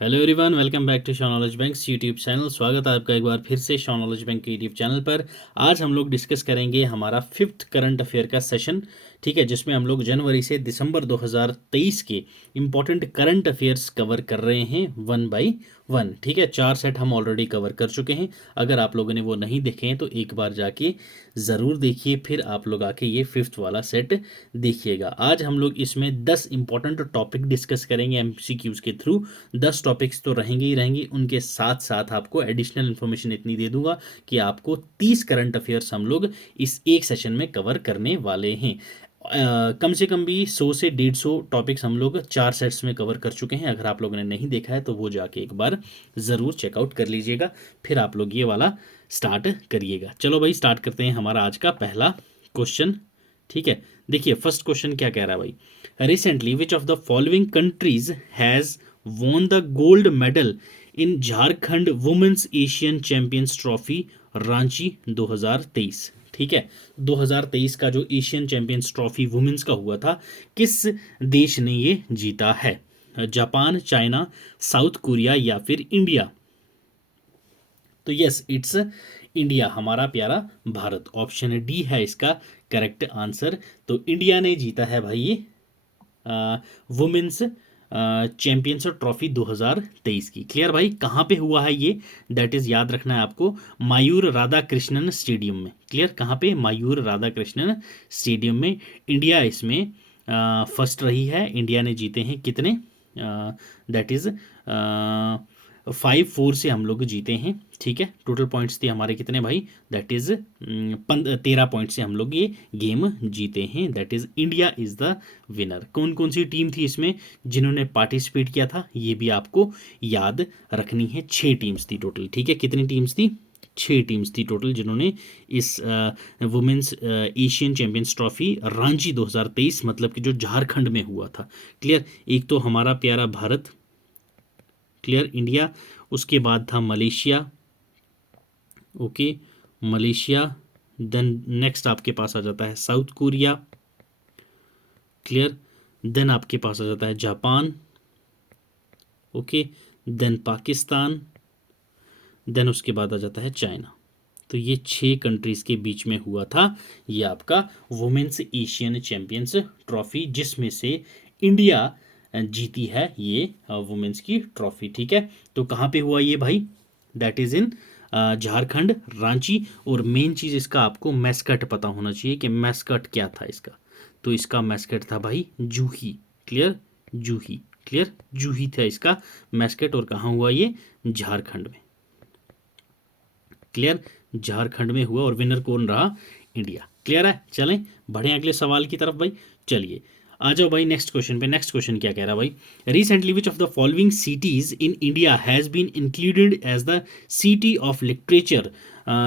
Hello everyone, welcome back to Shaw knowledge bank YouTube channel. स्वागत है आपका एक बार फिर से शॉ नॉलेज बैंक के यूट्यूब चैनल पर। आज हम लोग डिस्कस करेंगे हमारा 5th करंट अफेयर का सेशन, ठीक है, जिसमें हम लोग जनवरी से दिसंबर 2023 के इम्पॉर्टेंट करंट अफेयर्स कवर कर रहे हैं वन बाय वन। ठीक है, 4 सेट हम ऑलरेडी कवर कर चुके हैं। अगर आप लोगों ने वो नहीं देखे हैं तो एक बार जाके ज़रूर देखिए, फिर आप लोग आके ये 5th वाला सेट देखिएगा। आज हम लोग इसमें 10 इंपॉर्टेंट टॉपिक डिस्कस करेंगे एमसीक्यूज़ के थ्रू। 10 टॉपिक्स तो रहेंगे ही रहेंगे, उनके साथ साथ आपको एडिशनल इन्फॉर्मेशन इतनी दे दूंगा कि आपको 30 करंट अफेयर्स हम लोग इस एक सेशन में कवर करने वाले हैं। कम से कम भी 100 से 150 टॉपिक्स हम लोग 4 सेट्स में कवर कर चुके हैं। अगर आप लोगों ने नहीं देखा है तो वो जाके एक बार ज़रूर चेकआउट कर लीजिएगा, फिर आप लोग ये वाला स्टार्ट करिएगा। चलो भाई, स्टार्ट करते हैं हमारा आज का पहला क्वेश्चन। ठीक है, देखिए फर्स्ट क्वेश्चन क्या कह रहा है भाई। Recently which of the following countries has won the gold medal in Jharkhand women's Asian champions trophy Ranchi 2023। ठीक है, 2023 का जो एशियन चैंपियंस ट्रॉफी वुमेन्स का हुआ था, किस देश ने ये जीता है? जापान, चाइना, साउथ कोरिया या फिर इंडिया? तो यस, इट्स इंडिया, हमारा प्यारा भारत। ऑप्शन डी है इसका करेक्ट आंसर। तो इंडिया ने जीता है भाई ये वुमेन्स चैंपियंस ट्रॉफी 2023 की। क्लियर भाई, कहाँ पे हुआ है ये? दैट इज याद रखना है आपको, मायूर राधा कृष्णन स्टेडियम में। क्लियर, कहाँ पे? मायूर राधा कृष्णन स्टेडियम में। इंडिया इसमें फर्स्ट रही है। इंडिया ने जीते हैं कितने? दैट इज 5-4 से हम लोग जीते हैं। ठीक है, टोटल पॉइंट्स थे हमारे कितने भाई? दैट इज 13 पॉइंट से हम लोग ये गेम जीते हैं। That is India is the winner. कौन कौन सी टीम थी इसमें जिन्होंने पार्टिसिपेट किया था, ये भी आपको याद रखनी है। 6 टीम्स थी टोटल। ठीक है, कितनी टीम्स थी? 6 टीम्स थी टोटल जिन्होंने इस women's Asian champions trophy Ranchi 2023, मतलब कि जो झारखंड में हुआ था। क्लियर, एक तो हमारा प्यारा भारत, क्लियर, इंडिया, उसके बाद था Malaysia, okay, Malaysia, then next आपके पास आ जाता है साउथ कोरिया, क्लियर, देन आपके पास आ जाता है Japan, okay, then Pakistan, then उसके बाद आ जाता है चाइना। तो ये 6 कंट्रीज़ के बीच में हुआ था ये आपका वुमेन्स एशियन चैंपियंस ट्रॉफी, जिसमें से इंडिया जीती है ये वुमेन्स की ट्रॉफी। ठीक है, तो कहाँ पे हुआ ये भाई? That is in Jharkhand, Ranchi. और मेन चीज़ इसका आपको मैस्कट पता होना चाहिए कि मैस्कट क्या था इसका। तो इसका मैस्कट था भाई जूही। क्लियर, जूही। क्लियर, जूही था इसका मैस्कट। और कहाँ हुआ ये? झारखंड में। क्लियर, झारखंड में हुआ। और विनर कौन रहा? इंडिया। क्लियर है? चलें बढ़े अगले सवाल की तरफ भाई। चलिए आ जाओ भाई नेक्स्ट क्वेश्चन पे। नेक्स्ट क्वेश्चन क्या कह रहा है भाई? Recently which of the following cities in India has been included as the city of literature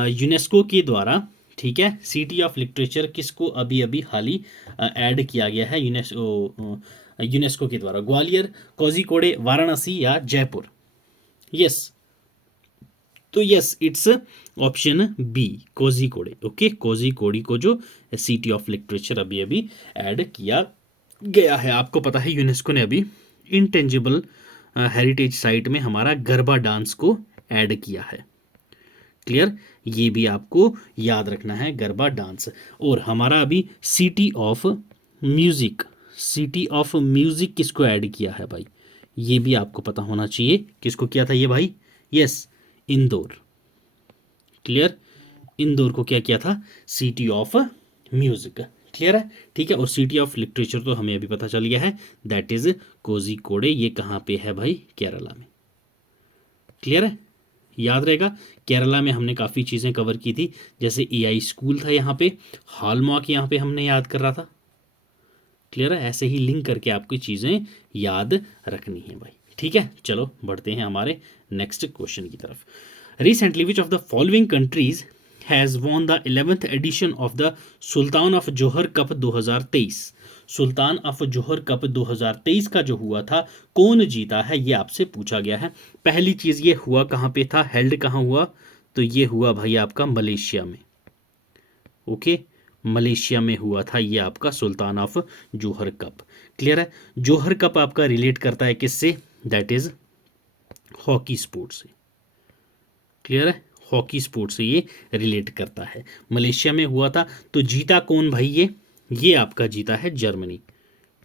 UNESCO के द्वारा। ठीक है, सिटी ऑफ लिटरेचर किसको अभी अभी हाल ही ऐड किया गया है यूनेस्को के द्वारा? ग्वालियर, कोझिकोडे, वाराणसी या जयपुर? यस, तो yes, it's option B, Kozhikode. Okay, Kozhikode को जो सिटी ऑफ लिटरेचर अभी अभी ऐड किया गया है। आपको पता है यूनेस्को ने अभी इंटेंजिबल हेरिटेज साइट में हमारा गरबा डांस को ऐड किया है। क्लियर, ये भी आपको याद रखना है, गरबा डांस। और हमारा अभी city of music, city of music किसको ऐड किया है भाई? ये भी आपको पता होना चाहिए। किसको किया था ये भाई? यस, इंदौर। क्लियर, इंदौर को क्या किया था? City of music. क्लियर है? ठीक है, और सिटी ऑफ लिटरेचर तो हमें अभी पता चल गया है, दैट इज कोझिकोडे। ये कहाँ पे है भाई? केरला में। क्लियर है? याद रहेगा, केरला में हमने काफ़ी चीज़ें कवर की थी, जैसे एआई स्कूल था यहाँ पे, हॉलमार्क यहाँ पे हमने याद कर रहा था। क्लियर है? ऐसे ही लिंक करके आपकी चीज़ें याद रखनी है भाई। ठीक है, चलो बढ़ते हैं हमारे नेक्स्ट क्वेश्चन की तरफ। Recently which of the following countries has won the 11th edition of the Sultan of Johor cup 2023? Sultan of Johor cup 2023 का जो हुआ था, कौन जीता है, ये आपसे पूछा गया है। पहली चीज़, ये हुआ कहाँ पे था, हेल्ड कहाँ हुआ? तो ये हुआ भाई आपका मलेशिया में। ओके, मलेशिया में हुआ था ये आपका सुल्तान ऑफ जोहर कप। क्लियर है? जोहर कप आपका रिलेट करता है किससे? दैट इज हॉकी स्पोर्ट से। क्लियर है, हॉकी स्पोर्ट से ये रिलेट करता है। मलेशिया में हुआ था, तो जीता कौन भाई? ये आपका जीता है जर्मनी।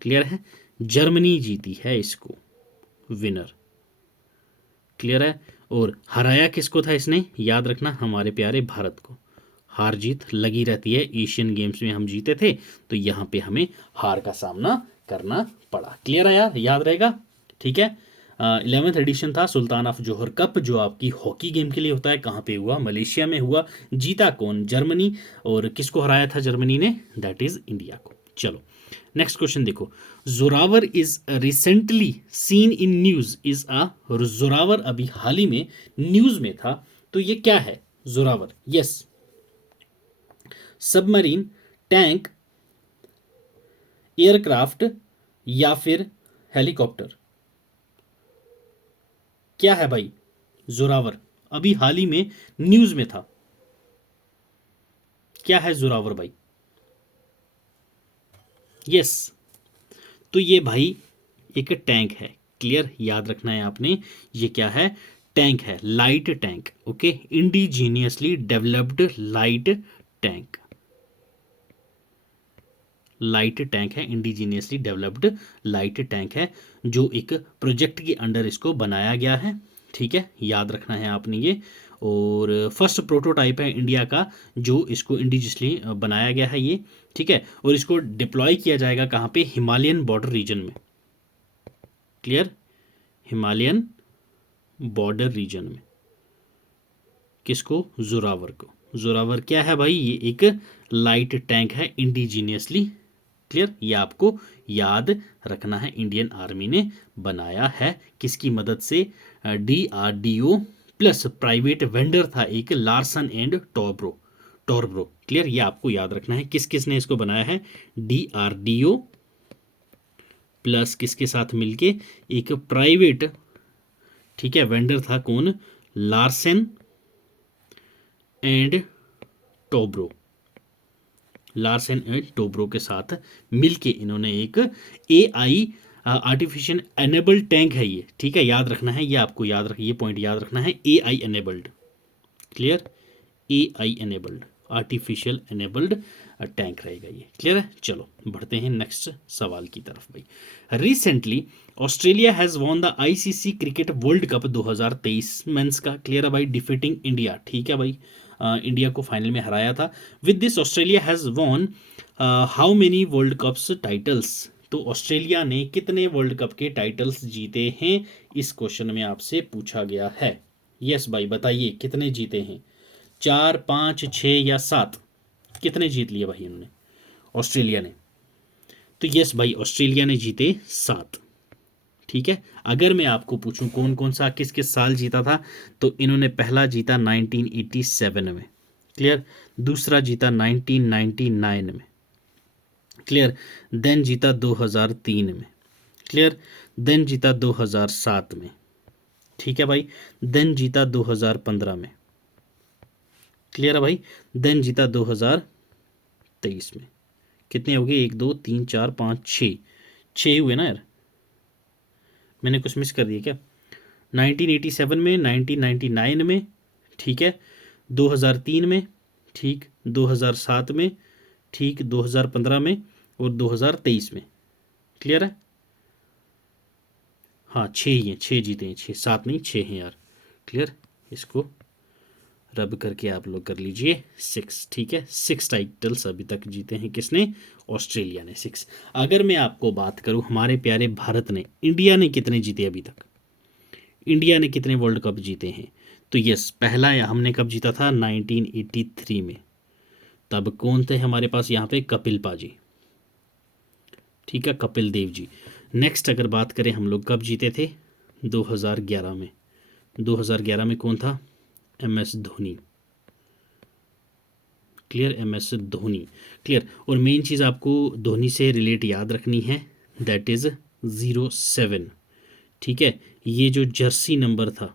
क्लियर है, जर्मनी जीती है इसको, विनर। क्लियर है, और हराया किसको था इसने? याद रखना, हमारे प्यारे भारत को। हार जीत लगी रहती है, एशियन गेम्स में हम जीते थे, तो यहाँ पे हमें हार का सामना करना पड़ा। क्लियर है यार, याद रहेगा। ठीक है, 11th एडिशन था सुल्तान ऑफ जोहर कप, जो आपकी हॉकी गेम के लिए होता है। कहाँ पे हुआ? मलेशिया में हुआ। जीता कौन? जर्मनी। और किसको हराया था जर्मनी ने? दैट इज इंडिया को। चलो नेक्स्ट क्वेश्चन देखो। Zorawar is recently seen in news is a, Zorawar अभी हाल ही में न्यूज में था, तो ये क्या है Zorawar? Yes, submarine, tank, aircraft या फिर हेलीकॉप्टर? क्या है भाई जोरावर? अभी हाल ही में न्यूज में था, क्या है जोरावर भाई? यस, तो ये भाई एक टैंक है। क्लियर, याद रखना है आपने, ये क्या है? टैंक है, light tank. Okay, indigenously developed light tank. Light tank है, इंडिजीनियसली डेवलप्ड लाइट टैंक है, जो एक प्रोजेक्ट के अंडर इसको बनाया गया है। ठीक है, याद रखना है आपने ये। और फर्स्ट प्रोटोटाइप है इंडिया का, जो इसको इंडिजियसली बनाया गया है ये। ठीक है, और इसको डिप्लॉय किया जाएगा कहाँ पे? हिमालयन बॉर्डर रीजन में। क्लियर, हिमालयन बॉर्डर रीजन में। किसको? जोरावर को। जोरावर क्या है भाई? ये एक लाइट टैंक है, इंडिजीनियसली। क्लियर, ये आपको याद रखना है, इंडियन आर्मी ने बनाया है। किसकी मदद से? DRDO प्लस प्राइवेट वेंडर था एक, लार्सन एंड टॉब्रो। टॉर्ब्रो। क्लियर, ये आपको याद रखना है। किस किस ने इसको बनाया है? DRDO प्लस किसके साथ मिलके? एक प्राइवेट, ठीक है, वेंडर था। कौन? Larsen and Toubro. Larsen and Toubro के साथ मिलके इन्होंने एक AI आर्टिफिशियल एनेबल्ड टैंक है ये। ठीक है, याद रखना है, ये आपको याद रख, ये पॉइंट याद रखना है। AI enabled. Clear, AI enabled, artificial enabled tank रहेगा ये। क्लियर है, चलो बढ़ते हैं नेक्स्ट सवाल की तरफ भाई। Recently Australia has won the ICC cricket world cup 2023 men's का। क्लियर है भाई, डिफीटिंग इंडिया। ठीक है भाई, इंडिया को फाइनल में हराया था। With this Australia has von how many world cups titles? तो ऑस्ट्रेलिया ने कितने वर्ल्ड कप के टाइटल्स जीते हैं, इस क्वेश्चन में आपसे पूछा गया है। यस भाई, बताइए कितने जीते हैं? 4, 5, 6 या 7? कितने जीत लिए भाई इन्होंने, ऑस्ट्रेलिया ने? तो यस भाई, ऑस्ट्रेलिया ने जीते 7। ठीक है, अगर मैं आपको पूछूं कौन कौन सा किस किस साल जीता था, तो इन्होंने पहला जीता 1987 में। क्लियर, दूसरा जीता 1999 में। क्लियर, देन जीता 2003 में। क्लियर, देन जीता 2007 में। ठीक है भाई, देन जीता 2015 में। क्लियर है भाई, देन जीता 2023 में। कितने हो गए? 1, 2, 3, 4, 5, 6, 6 हुए ना यार, मैंने कुछ मिस कर दिया क्या? 1987 में, 1999 में, ठीक है, 2003 में, ठीक, 2007 में, ठीक, 2015 में और 2023 में। क्लियर है? हाँ, 6 ही हैं, 6 जीते हैं, 6, 7 नहीं, 6 हैं यार। क्लियर, इसको रब करके आप लोग कर लीजिए 6। ठीक है, 6 टाइटल्स अभी तक जीते हैं। किसने? ऑस्ट्रेलिया ने 6। अगर मैं आपको बात करूं हमारे प्यारे भारत ने, इंडिया ने कितने जीते अभी तक? इंडिया ने कितने वर्ल्ड कप जीते हैं? तो यस, पहला हमने कब जीता था? 1983 में। तब कौन थे हमारे पास यहाँ पे? कपिल पाजी। ठीक है, कपिल देव जी। नेक्स्ट अगर बात करें हम लोग कब जीते थे? 2011 में। 2011 में कौन था? MS Dhoni. Clear, MS Dhoni. Clear, और मेन चीज़ आपको धोनी से रिलेट याद रखनी है, दैट इज़ 07। ठीक है, ये जो जर्सी नंबर था,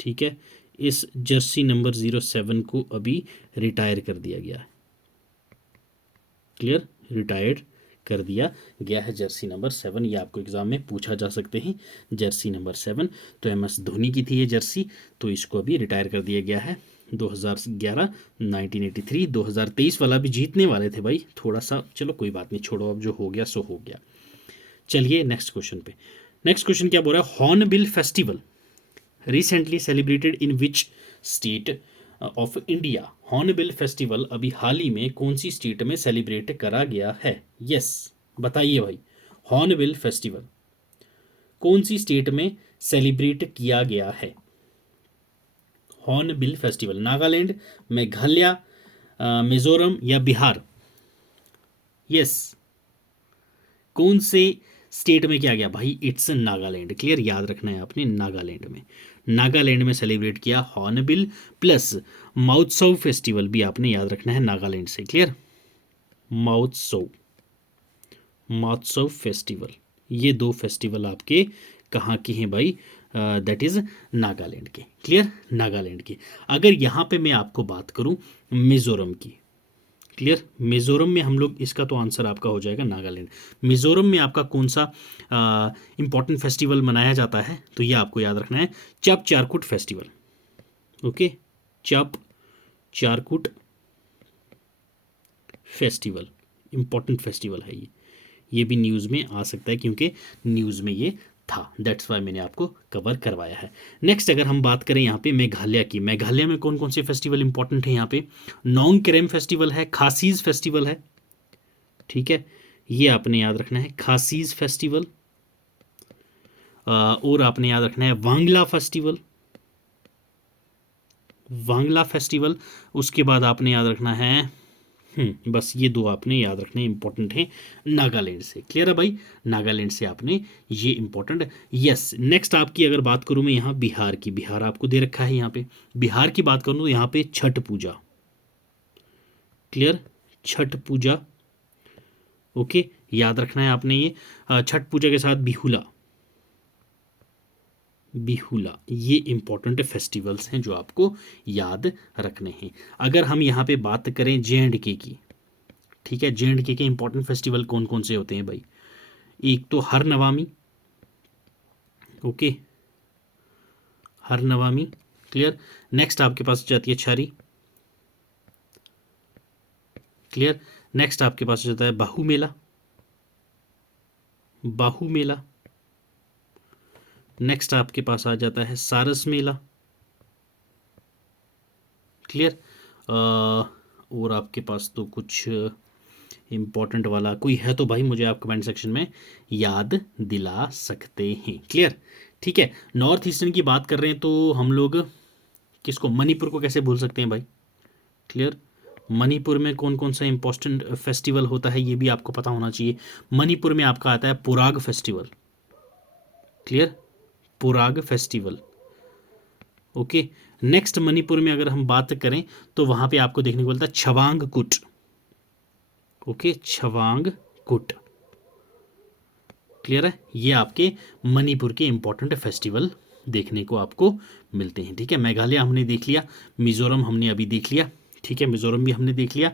ठीक है, इस जर्सी नंबर 07 को अभी रिटायर कर दिया गया है। क्लियर, रिटायर्ड कर दिया गया है जर्सी नंबर 7। ये आपको एग्जाम में पूछा जा सकते हैं, जर्सी नंबर 7। तो MS धोनी की थी ये जर्सी, तो इसको अभी रिटायर कर दिया गया है 2011, 1983। 2023 वाला भी जीतने वाले थे भाई, थोड़ा सा चलो कोई बात नहीं, छोड़ो, अब जो हो गया सो हो गया। चलिए नेक्स्ट क्वेश्चन पे। नेक्स्ट क्वेश्चन क्या बोल रहा है, hornbill festival recently celebrated in which state of India. Hornbill festival अभी हाल ही में कौन सी स्टेट में सेलिब्रेट करा गया है? यस, बताइए भाई, हॉर्नबिल फेस्टिवल कौन सी स्टेट में सेलिब्रेट किया गया है? हॉर्नबिल फेस्टिवल नागालैंड, मेघालय, मिजोरम या बिहार? यस, कौन से स्टेट में किया गया भाई? इट्स नागालैंड। क्लियर, याद रखना है आपने, नागालैंड में सेलिब्रेट किया हॉर्नबिल प्लस महोत्सव फेस्टिवल भी आपने याद रखना है नागालैंड से। क्लियर, महोत्सव फेस्टिवल, ये दो फेस्टिवल आपके कहाँ के हैं भाई? दैट इज नागालैंड के। क्लियर, नागालैंड के। अगर यहाँ पे मैं आपको बात करूँ मिजोरम की, क्लियर, मिजोरम में हम लोग, इसका तो आंसर आपका हो जाएगा नागालैंड। मिजोरम में आपका कौन सा इंपॉर्टेंट फेस्टिवल मनाया जाता है? तो ये आपको याद रखना है, चप चारकुट फेस्टिवल। ओके, चप चारकुट फेस्टिवल इंपॉर्टेंट फेस्टिवल है ये भी न्यूज़ में आ सकता है क्योंकि न्यूज़ में ये था, दैट्स वाई मैंने आपको कवर करवाया है। नेक्स्ट अगर हम बात करें यहाँ पे मेघालय की, मेघालय में कौन कौन से फेस्टिवल इंपॉर्टेंट है यहाँ पे? नोंग केरेम फेस्टिवल है, खासीज फेस्टिवल है, ठीक है, ये आपने याद रखना है, खासीज फेस्टिवल। और आपने याद रखना है वांगला फेस्टिवल। उसके बाद आपने याद रखना है, बस ये दो आपने याद रखने इंपॉर्टेंट हैं नागालैंड से। क्लियर है भाई, नागालैंड से आपने ये इंपॉर्टेंट। यस, नेक्स्ट आपकी अगर बात करूँ मैं यहाँ बिहार की, बिहार आपको दे रखा है यहाँ पे, बिहार की बात करूँ तो यहाँ पे छठ पूजा। क्लियर, छठ पूजा, ओके, याद रखना है आपने ये। छठ पूजा के साथ बिहुला, ये इंपॉर्टेंट फेस्टिवल्स हैं जो आपको याद रखने हैं। अगर हम यहाँ पे बात करें J&K की, ठीक है, J&K के इंपॉर्टेंट फेस्टिवल कौन कौन से होते हैं भाई? एक तो हर नवामी, ओके, हर नवामी। क्लियर, नेक्स्ट आपके पास जाती है छारी। क्लियर, नेक्स्ट आपके पास जाता है बाहू मेला। नेक्स्ट आपके पास आ जाता है सारस मेला। क्लियर, और आपके पास तो कुछ इम्पोर्टेंट वाला कोई है तो भाई मुझे आप कमेंट सेक्शन में याद दिला सकते हैं। क्लियर, ठीक है। नॉर्थ ईस्टर्न की बात कर रहे हैं तो हम लोग किसको, मणिपुर को कैसे भूल सकते हैं भाई? क्लियर, मणिपुर में कौन कौन सा इंपॉर्टेंट फेस्टिवल होता है ये भी आपको पता होना चाहिए। मणिपुर में आपका आता है Purag festival. Clear, Purag festival, okay. Next Manipur में अगर हम बात करें तो वहां पे आपको देखने को मिलता है छवांग कुट, ओके, छवांग कुट। क्लियर है, ये आपके मणिपुर के इंपॉर्टेंट फेस्टिवल देखने को आपको मिलते हैं। ठीक है, मेघालय हमने देख लिया, मिजोरम हमने अभी देख लिया, ठीक है, मिजोरम भी हमने देख लिया।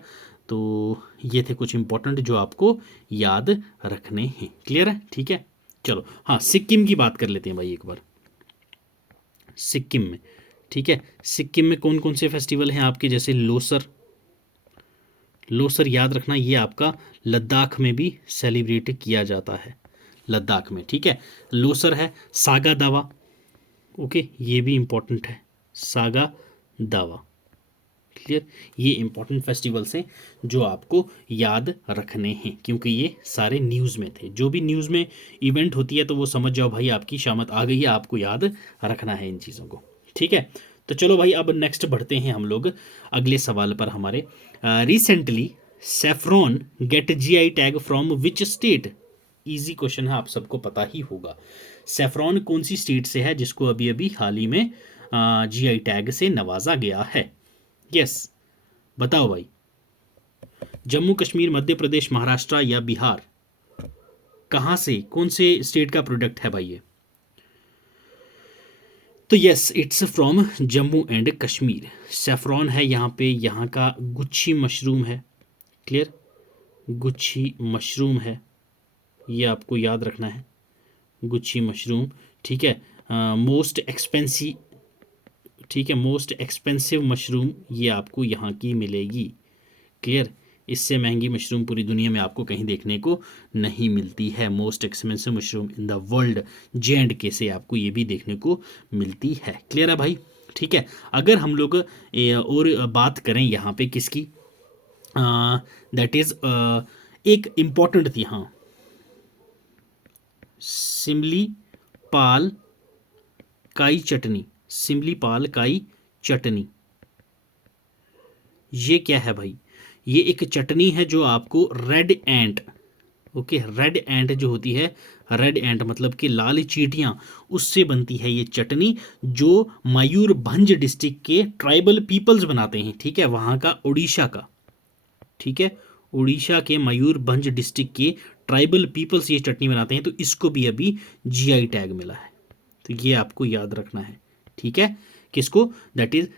तो ये थे कुछ इंपॉर्टेंट जो आपको याद रखने हैं। क्लियर है, ठीक है। चलो, हाँ, सिक्किम की बात कर लेते हैं भाई एक बार। सिक्किम में, ठीक है, सिक्किम में कौन कौन से फेस्टिवल हैं आपके? जैसे लोसर याद रखना, ये आपका लद्दाख में भी सेलिब्रेट किया जाता है, लद्दाख में। ठीक है, लोसर है। सागा दावा, ओके, ये भी इंपॉर्टेंट है, सागा दावा। क्लियर, ये इंपॉर्टेंट फेस्टिवल्स हैं जो आपको याद रखने हैं क्योंकि ये सारे न्यूज़ में थे। जो भी न्यूज़ में इवेंट होती है तो वो समझ जाओ भाई आपकी शामत आ गई है, आपको याद रखना है इन चीज़ों को। ठीक है, तो चलो भाई अब नेक्स्ट बढ़ते हैं हम लोग अगले सवाल पर हमारे। Recently saffron get GI tag from which state? Easy question है, आप सबको पता ही होगा। सेफ्रॉन कौन सी स्टेट से है जिसको अभी अभी हाल ही में GI टैग से नवाजा गया है? यस, बताओ भाई, जम्मू कश्मीर, मध्य प्रदेश, महाराष्ट्र या बिहार? कहाँ से, कौन से स्टेट का प्रोडक्ट है भाई ये? तो yes, it's from Jammu and Kashmir. Saffron है यहाँ पे, यहाँ का गुच्छी मशरूम है। क्लियर, गुच्छी मशरूम है, ये आपको याद रखना है, गुच्छी मशरूम। ठीक है, मोस्ट एक्सपेंसिव, ठीक है, मोस्ट एक्सपेंसिव मशरूम ये आपको यहाँ की मिलेगी। क्लियर, इससे महंगी मशरूम पूरी दुनिया में आपको कहीं देखने को नहीं मिलती है। Most expensive mushroom in the world J&K से आपको ये भी देखने को मिलती है। क्लियर है भाई? ठीक है, अगर हम लोग और बात करें यहाँ पे किसकी, दैट इज एक इम्पॉर्टेंट थी, हाँ, सिमली पाल काई चटनी, सिमली पाल काई चटनी, ये क्या है भाई? ये एक चटनी है जो आपको रेड एंट, ओके, रेड एंट जो होती है, रेड एंट मतलब कि लाल चींटियाँ, उससे बनती है ये चटनी, जो मयूरभंज डिस्ट्रिक्ट के ट्राइबल पीपल्स बनाते हैं। ठीक है, वहाँ का, उड़ीसा का, ठीक है, उड़ीसा के मयूरभंज डिस्ट्रिक्ट के ट्राइबल पीपल्स ये चटनी बनाते हैं, तो इसको भी अभी GI टैग मिला है, तो ये आपको याद रखना है। ठीक है, किसको? दैट इज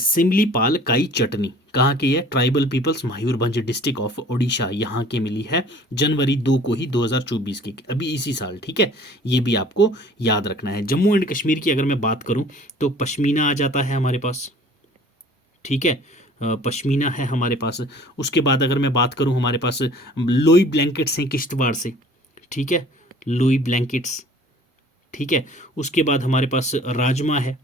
सिमली पाल काई चटनी, कहाँ की है? Tribal peoples Mayurbhanj district of Odisha, यहाँ के मिली है जनवरी 2 को ही 2024 की, अभी इसी साल। ठीक है, ये भी आपको याद रखना है। जम्मू एंड कश्मीर की अगर मैं बात करूँ तो पश्मीना आ जाता है हमारे पास। ठीक है, पश्मीना है हमारे पास। उसके बाद अगर मैं बात करूं, हमारे पास लोई ब्लैंकेट्स हैं किश्तवाड़ से। ठीक है, लोई ब्लैंकेट्स। ठीक है, उसके बाद हमारे पास राजमा है।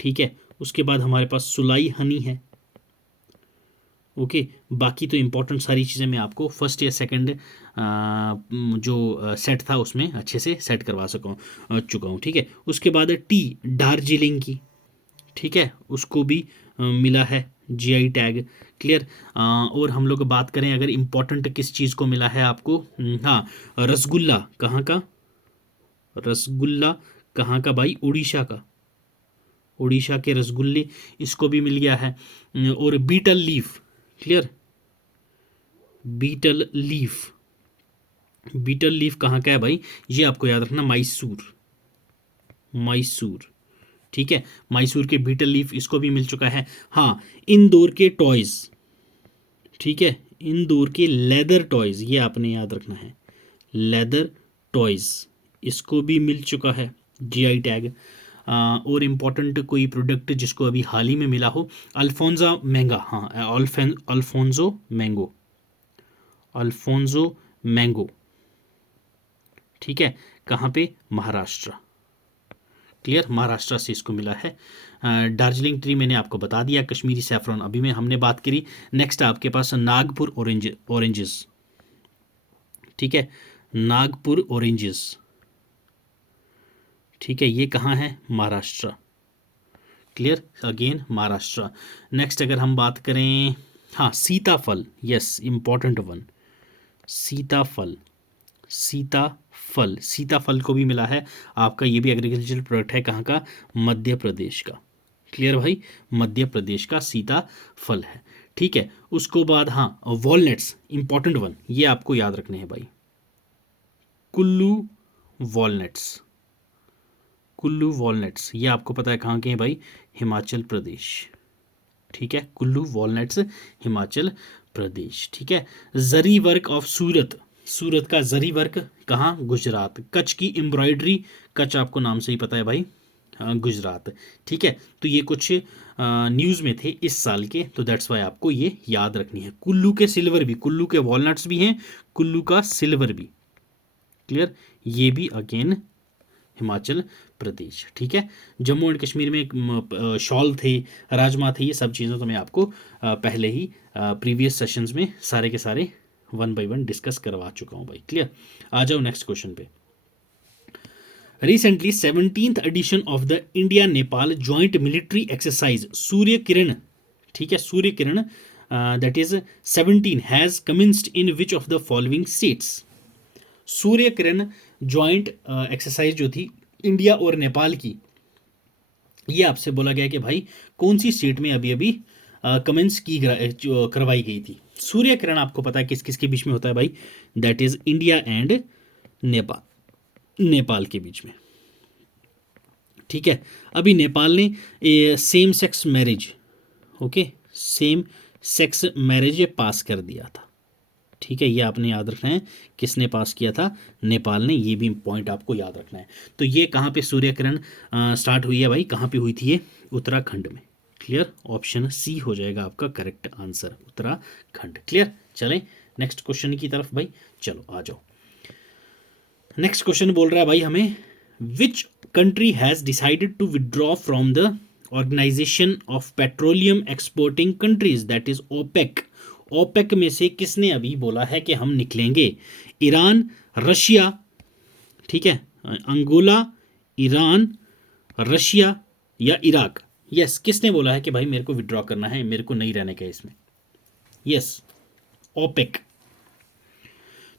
ठीक है, उसके बाद हमारे पास सुलाई हनी है। ओके, बाकी तो इंपॉर्टेंट सारी चीज़ें मैं आपको फर्स्ट या सेकंड जो सेट था उसमें अच्छे से सेट करवा चुका हूँ। ठीक है, उसके बाद टी दार्जिलिंग की, ठीक है, उसको भी मिला है GI टैग। क्लियर, और हम लोग बात करें अगर इम्पोर्टेंट किस चीज़ को मिला है आपको, हाँ, रसगुल्ला, कहाँ का? रसगुल्ला कहाँ का भाई? उड़ीसा का, उड़ीसा के रसगुल्ले, इसको भी मिल गया है। और betel leaf, clear, betel leaf, betel leaf कहाँ का है भाई? ये आपको याद रखना, मैसूर, मैसूर। ठीक है, मैसूर के बीटल लीफ, इसको भी मिल चुका है। हाँ, इंदौर के टॉयज़, ठीक है, इंदौर के लेदर टॉयज़, ये आपने याद रखना है, लेदर टॉयज़, इसको भी मिल चुका है GI टैग। और इम्पॉर्टेंट कोई प्रोडक्ट जिसको अभी हाल ही में मिला हो, अल्फोंजा मैंगा, हाँ, अल्फोंजो मैंगो, अल्फोंजो मैंगो। ठीक है, कहाँ पे? महाराष्ट्र। क्लियर, महाराष्ट्र से इसको मिला है। दार्जिलिंग ट्री मैंने आपको बता दिया। कश्मीरी सैफरॉन अभी में हमने बात करी। नेक्स्ट आपके पास नागपुर ऑरेंजेस। ठीक है, नागपुर ऑरेंजेस, ठीक है, ये कहाँ है? Maharashtra. Clear, again Maharashtra. Next अगर हम बात करें, हाँ, सीताफल, यस, इंपॉर्टेंट वन, सीताफल, सीताफल, सीताफल को भी मिला है आपका, ये भी एग्रीकल्चरल प्रोडक्ट है, कहाँ का? मध्य प्रदेश का। क्लियर भाई, मध्य प्रदेश का सीताफल है। ठीक है, उसको बाद, हाँ, वॉलनट्स, इंपॉर्टेंट वन, ये आपको याद रखने हैं भाई, कुल्लू वॉलनट्स, कुल्लू वॉलनट्स, ये आपको पता है कहाँ के हैं भाई? हिमाचल प्रदेश। ठीक है, कुल्लू वॉलनट्स, हिमाचल प्रदेश। ठीक है, जरी वर्क ऑफ सूरत, सूरत का जरी वर्क कहाँ? गुजरात। कच्छ की एम्ब्रॉयडरी, कच्छ आपको नाम से ही पता है भाई, गुजरात। ठीक है, तो ये कुछ न्यूज़ में थे इस साल के, तो दैट्स वाई आपको ये याद रखनी है। कुल्लू के सिल्वर भी, कुल्लू के वॉलनट्स भी हैं, कुल्लू का सिल्वर भी। क्लियर, ये भी अगेन हिमाचल प्रदेश। ठीक है, जम्मू एंड कश्मीर में एक शॉल थे, राजमा थे, ये सब चीज़ें तो मैं आपको पहले ही प्रीवियस सेशंस में सारे के सारे 1 by 1 डिस्कस करवा चुका हूँ भाई। क्लियर, आ जाओ नेक्स्ट क्वेश्चन पे। Recently 17th edition of the India Nepal joint military exercise Surya Kiran, ठीक है, Surya Kiran, that is 17 has commenced in which of the following states? Surya Kiran joint exercise जो थी इंडिया और नेपाल की, ये आपसे बोला गया कि भाई कौन सी स्टेट में अभी अभी कमेंस की करवाई गई थी। सूर्य किरण आपको पता है किस किस के बीच में होता है भाई? That is India and Nepal, Nepal के बीच में। ठीक है, अभी नेपाल ने same sex marriage, okay, same sex marriage pass कर दिया था। ठीक है, ये आपने याद रखना है। किसने पास किया था? नेपाल ने। ये भी पॉइंट आपको याद रखना है। तो ये कहाँ पे सूर्य किरण स्टार्ट हुई है भाई? कहाँ पे हुई थी ये? उत्तराखंड में। क्लियर? ऑप्शन सी हो जाएगा आपका करेक्ट आंसर, उत्तराखंड। क्लियर? चलें नेक्स्ट क्वेश्चन की तरफ भाई। चलो आ जाओ। नेक्स्ट क्वेश्चन बोल रहा है भाई हमें, which country has decided to withdraw from the organisation of petroleum exporting countries, that is OPEC. OPEC में से किसने अभी बोला है कि हम निकलेंगे? ईरान, रशिया, ठीक है, अंगोला, ईरान, रशिया या इराक। यस, किसने बोला है कि भाई मेरे को विड्रॉ करना है, मेरे को नहीं रहने का इसमें? Yes, OPEC.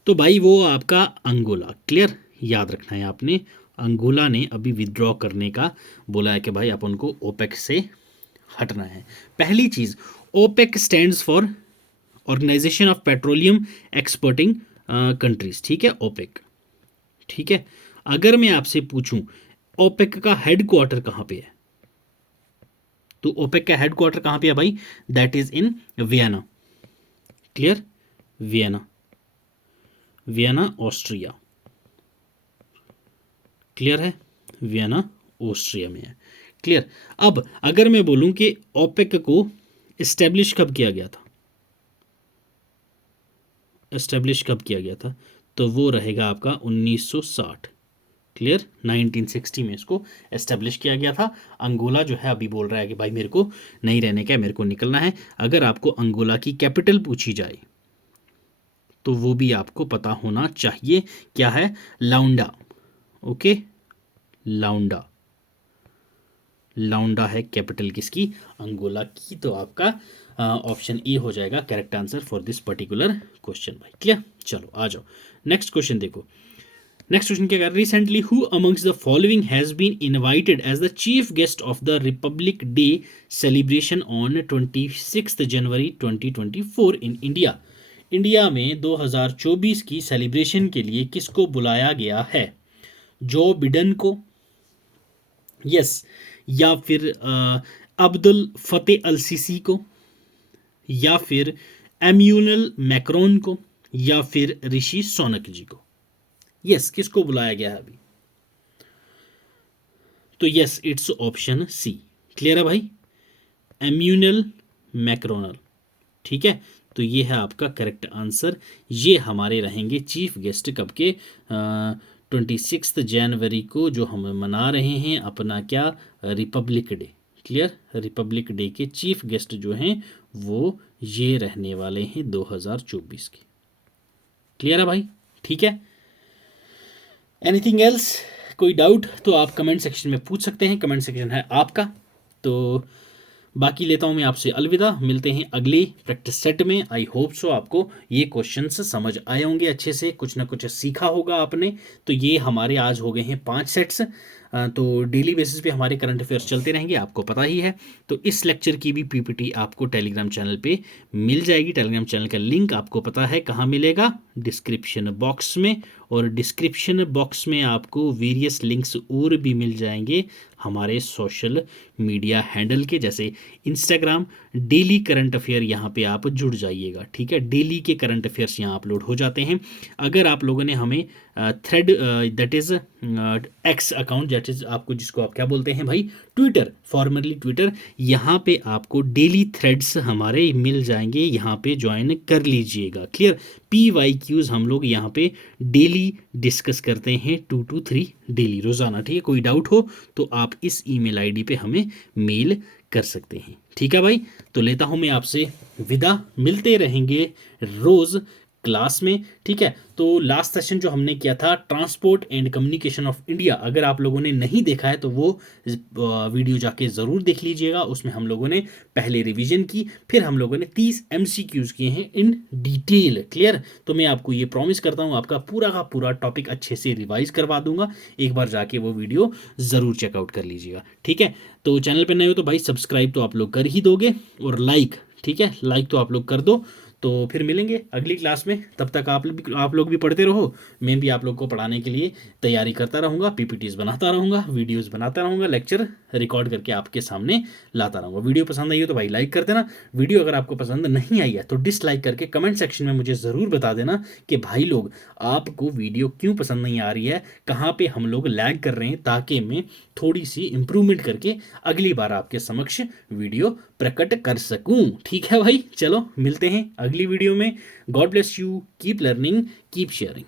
तो भाई वो आपका अंगोला। क्लियर? याद रखना है आपने, अंगोला ने अभी विड्रॉ करने का बोला है कि भाई अपन को ओपेक से हटना है। पहली चीज, OPEC stands for organisation of petroleum exporting countries. ठीक है, ओपेक। ठीक है, अगर मैं आपसे पूछूं ओपेक का हेडक्वार्टर कहां पे है, तो ओपेक का हेडक्वार्टर कहां पे है भाई? That is in Vienna. Clear? Vienna, Vienna Austria. Clear है? वियना ऑस्ट्रिया में है। क्लियर? अब अगर मैं बोलूं कि ओपेक को एस्टेब्लिश कब किया गया था, एस्टेब्लिश कब किया गया था, तो वो रहेगा आपका 1960। क्लियर? 1960 में इसको एस्टेब्लिश किया गया था। अंगोला जो है अभी बोल रहा है कि भाई मेरे को नहीं रहने का, मेरे को निकलना है। अगर आपको अंगोला की कैपिटल पूछी जाए तो वो भी आपको पता होना चाहिए। क्या है? लाउंडा। ओके, लाउंडा। लाउंडा है कैपिटल किसकी? अंगोला की। तो आपका ऑप्शन ए हो जाएगा correct answer for this particular question भाई। क्लियर? चलो आ जाओ नेक्स्ट क्वेश्चन। देखो नेक्स्ट क्वेश्चन क्या कर रहा है, recently who amongst the following has been invited as the chief guest of the Republic Day celebration on 26 January 2024 in India. India में 2024 की सेलिब्रेशन के लिए किसको बुलाया गया है? जो बिडन को, यस, या फिर अब्दुल फतेह अल सीसी को, या फिर एम्यूनल मैक्रोन को, या फिर ऋषि सोनक जी को। यस, किसको बुलाया गया है अभी? तो yes, it's option C. Clear है भाई? एम्यूनल मैक्रोनल। ठीक है, तो ये है आपका करेक्ट आंसर। ये हमारे रहेंगे चीफ गेस्ट कब के? 26 जनवरी को जो हम मना रहे हैं अपना क्या? Republic day. Clear? Republic day के चीफ गेस्ट जो हैं वो ये रहने वाले हैं 2024 के। क्लियर है भाई? ठीक है, एनीथिंग एल्स? कोई डाउट तो आप कमेंट सेक्शन में पूछ सकते हैं, कमेंट सेक्शन है आपका। तो बाकी लेता हूँ मैं आपसे अलविदा, मिलते हैं अगले प्रैक्टिस सेट में। आई होप सो आपको ये क्वेश्चंस समझ आए होंगे अच्छे से, कुछ ना कुछ सीखा होगा आपने। तो ये हमारे आज हो गए हैं 5 सेट्स। तो डेली बेसिस पे हमारे करंट अफेयर्स चलते रहेंगे, आपको पता ही है। तो इस लेक्चर की भी पीपीटी आपको टेलीग्राम चैनल पे मिल जाएगी। टेलीग्राम चैनल का लिंक आपको पता है कहाँ मिलेगा? डिस्क्रिप्शन बॉक्स में। और डिस्क्रिप्शन बॉक्स में आपको वेरियस लिंक्स और भी मिल जाएंगे हमारे सोशल मीडिया हैंडल के, जैसे इंस्टाग्राम। डेली करंट अफेयर यहाँ पे आप जुड़ जाइएगा। ठीक है, डेली के करंट अफेयर्स यहाँ अपलोड हो जाते हैं। अगर आप लोगों ने हमें thread, that is x account, that is आपको जिसको आप क्या बोलते हैं भाई? Twitter, formerly Twitter. यहाँ पे आपको डेली थ्रेड्स हमारे मिल जाएंगे, यहाँ पे ज्वाइन कर लीजिएगा। क्लियर? PYQs हम लोग यहाँ पे डेली डिस्कस करते हैं, 2 to 3 डेली, रोज़ाना। ठीक है, कोई डाउट हो तो आप इस ईमेल आईडी पे हमें मेल कर सकते हैं। ठीक है भाई, तो लेता हूँ मैं आपसे विदा, मिलते रहेंगे रोज़ क्लास में। ठीक है, तो लास्ट सेशन जो हमने किया था transport and communication of India, अगर आप लोगों ने नहीं देखा है तो वो वीडियो जाके ज़रूर देख लीजिएगा। उसमें हम लोगों ने पहले रिवीजन की, फिर हम लोगों ने 30 MCQs किए हैं इन डिटेल। क्लियर? तो मैं आपको ये प्रॉमिस करता हूँ आपका पूरा का पूरा टॉपिक अच्छे से रिवाइज करवा दूंगा। एक बार जाके वो वीडियो ज़रूर चेकआउट कर लीजिएगा। ठीक है, तो चैनल पर नए हो तो भाई सब्सक्राइब तो आप लोग कर ही दोगे, और लाइक, ठीक है, लाइक तो आप लोग कर दो। तो फिर मिलेंगे अगली क्लास में, तब तक आप लोग भी पढ़ते रहो, मैं भी आप लोग को पढ़ाने के लिए तैयारी करता रहूँगा, पीपीटीज बनाता रहूँगा, वीडियोस बनाता रहूँगा, लेक्चर रिकॉर्ड करके आपके सामने लाता रहूँगा। वीडियो पसंद आई हो तो भाई लाइक कर देना, वीडियो अगर आपको पसंद नहीं आई है तो डिसलाइक करके कमेंट सेक्शन में मुझे ज़रूर बता देना कि भाई लोग आपको वीडियो क्यों पसंद नहीं आ रही है, कहाँ पे हम लोग लैग कर रहे हैं, ताकि मैं थोड़ी सी इम्प्रूवमेंट करके अगली बार आपके समक्ष वीडियो प्रकट कर सकूं। ठीक है भाई, चलो मिलते हैं अगली वीडियो में। God bless you, keep learning, keep sharing.